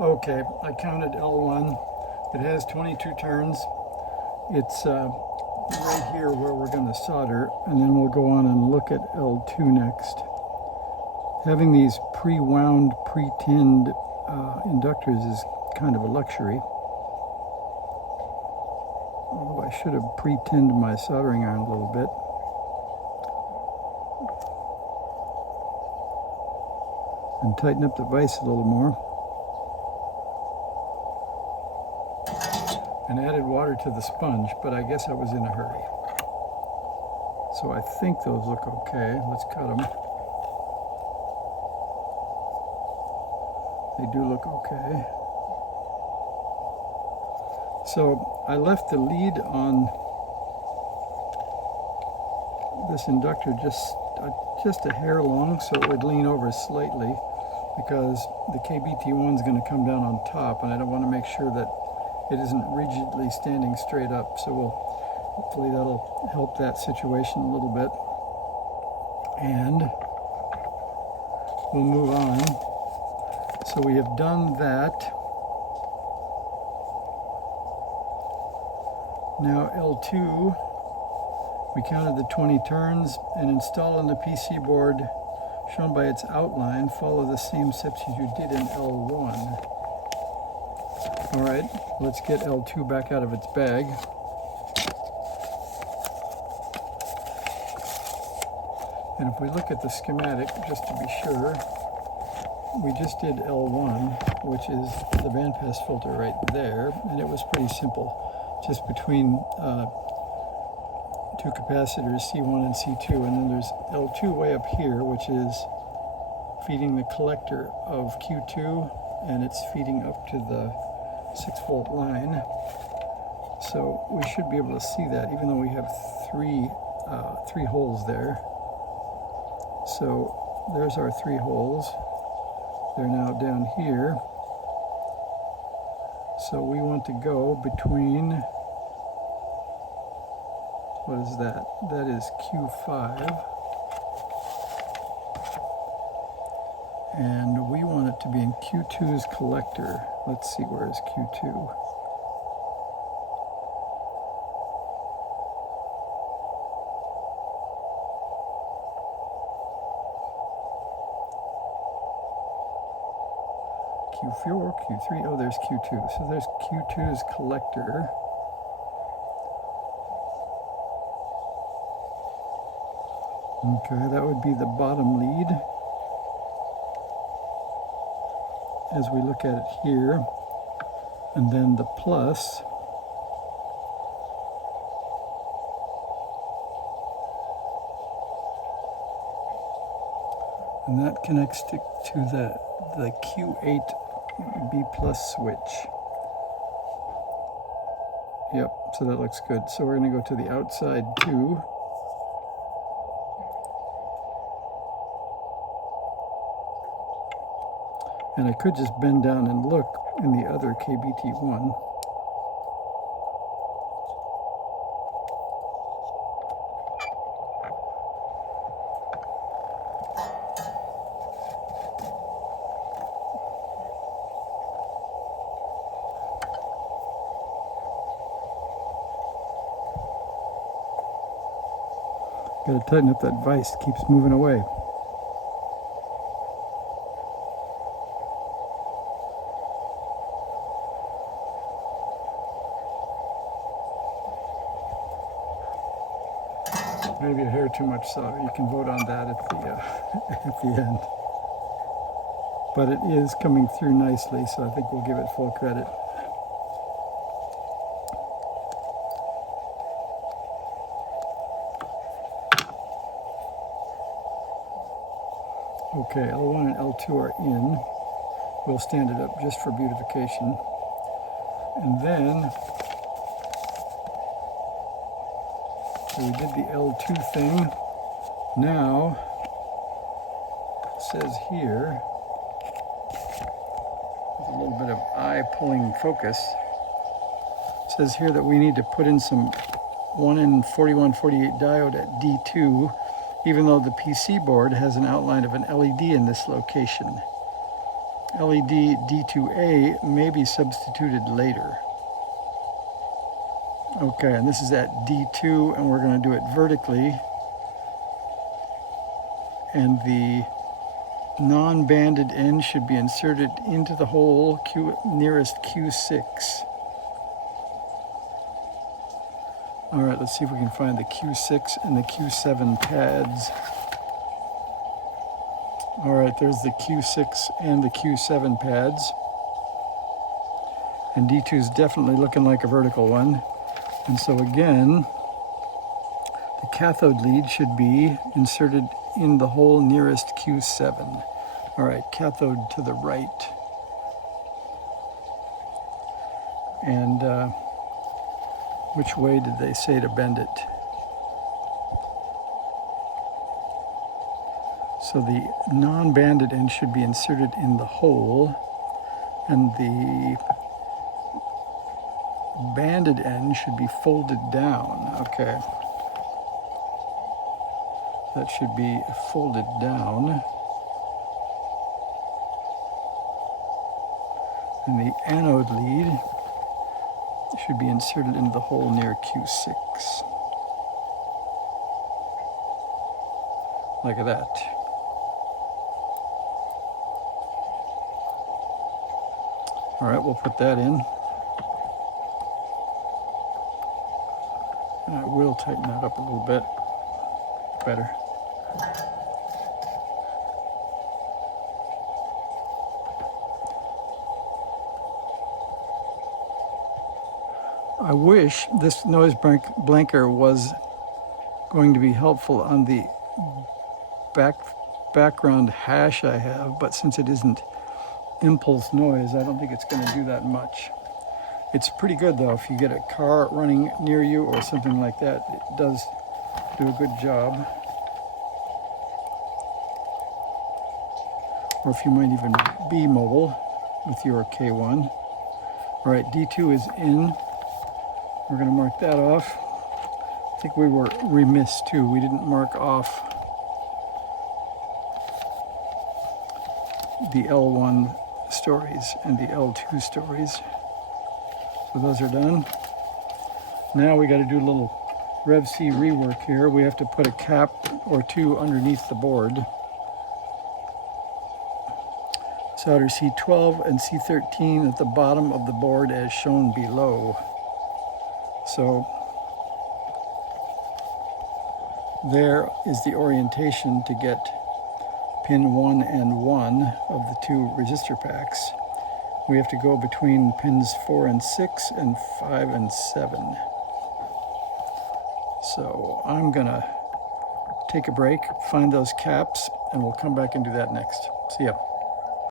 Okay, I counted L1. It has 22 turns. It's right here where we're going to solder, and then we'll go on and look at L2 next. Having these pre-wound, pre-tinned inductors is kind of a luxury. Although I should have pre-tinned my soldering iron a little bit. And tighten up the vise a little more. And added water to the sponge, but I guess I was in a hurry. So I think those look okay. Let's cut them. They do look okay. So I left the lead on this inductor just a hair long, so it would lean over slightly, because the KBT1 is going to come down on top, and I don't want to make sure that it isn't rigidly standing straight up. So hopefully that'll help that situation a little bit. And we'll move on. So we have done that. Now L2, we counted the 20 turns, and install on the PC board shown by its outline. Follow the same steps as you did in L1. All right, let's get L2 back out of its bag. And if we look at the schematic, just to be sure, we just did L1, which is the bandpass filter right there, and it was pretty simple. Just between two capacitors, C1 and C2, and then there's L2 way up here, which is feeding the collector of Q2, and it's feeding up to the 6-volt line. So we should be able to see that, even though we have three holes there. So there's our 3 holes. They're now down here. So we want to go between, what is that? That is Q5. And we want it to be in Q2's collector. Let's see, where is Q2? Q4, Q3, oh, there's Q2. So there's Q2's collector. Okay, that would be the bottom lead as we look at it here. And then the plus and that connects to the Q8 B plus switch. Yep, so that looks good. So we're going to go to the outside too. And I could just bend down and look in the other KBT1. Got to tighten up that vise, it keeps moving away. Maybe a hair too much solder. You can vote on that at the at the end. But it is coming through nicely, so I think we'll give it full credit. Okay, L1 and L2 are in. We'll stand it up just for beautification. And then so we did the L2 thing. Now, it says here, with a little bit of eye-pulling focus, it says here that we need to put in some 1N4148 diode at D2, even though the PC board has an outline of an LED in this location. LED D2A may be substituted later. Okay, and this is at D2, and we're going to do it vertically. And the non-banded end should be inserted into the hole nearest Q6. All right, let's see if we can find the Q6 and the Q7 pads. All right, there's the Q6 and the Q7 pads. And D2 is definitely looking like a vertical one. And so again, the cathode lead should be inserted in the hole nearest Q7. All right, cathode to the right. And which way did they say to bend it? So the non-banded end should be inserted in the hole, and the banded end should be folded down. Okay. That should be folded down. And the anode lead should be inserted into the hole near Q6. Like that. All right, we'll put that in. And I will tighten that up a little bit better. I wish this noise blanker was going to be helpful on the background hash I have, but since it isn't impulse noise, I don't think it's going to do that much. It's pretty good though. If you get a car running near you or something like that, it does do a good job. Or if you might even be mobile with your K1. All right, D2 is in. We're going to mark that off. I think we were remiss too. We didn't mark off the L1 stories and the L2 stories. So those are done. Now we got to do a little Rev C rework here. We have to put a cap or two underneath the board. Solder C12 and C13 at the bottom of the board as shown below. So there is the orientation to get pin 1 and 1 of the two resistor packs. We have to go between pins 4 and 6 and 5 and 7. So I'm gonna take a break, find those caps, and we'll come back and do that next. See ya.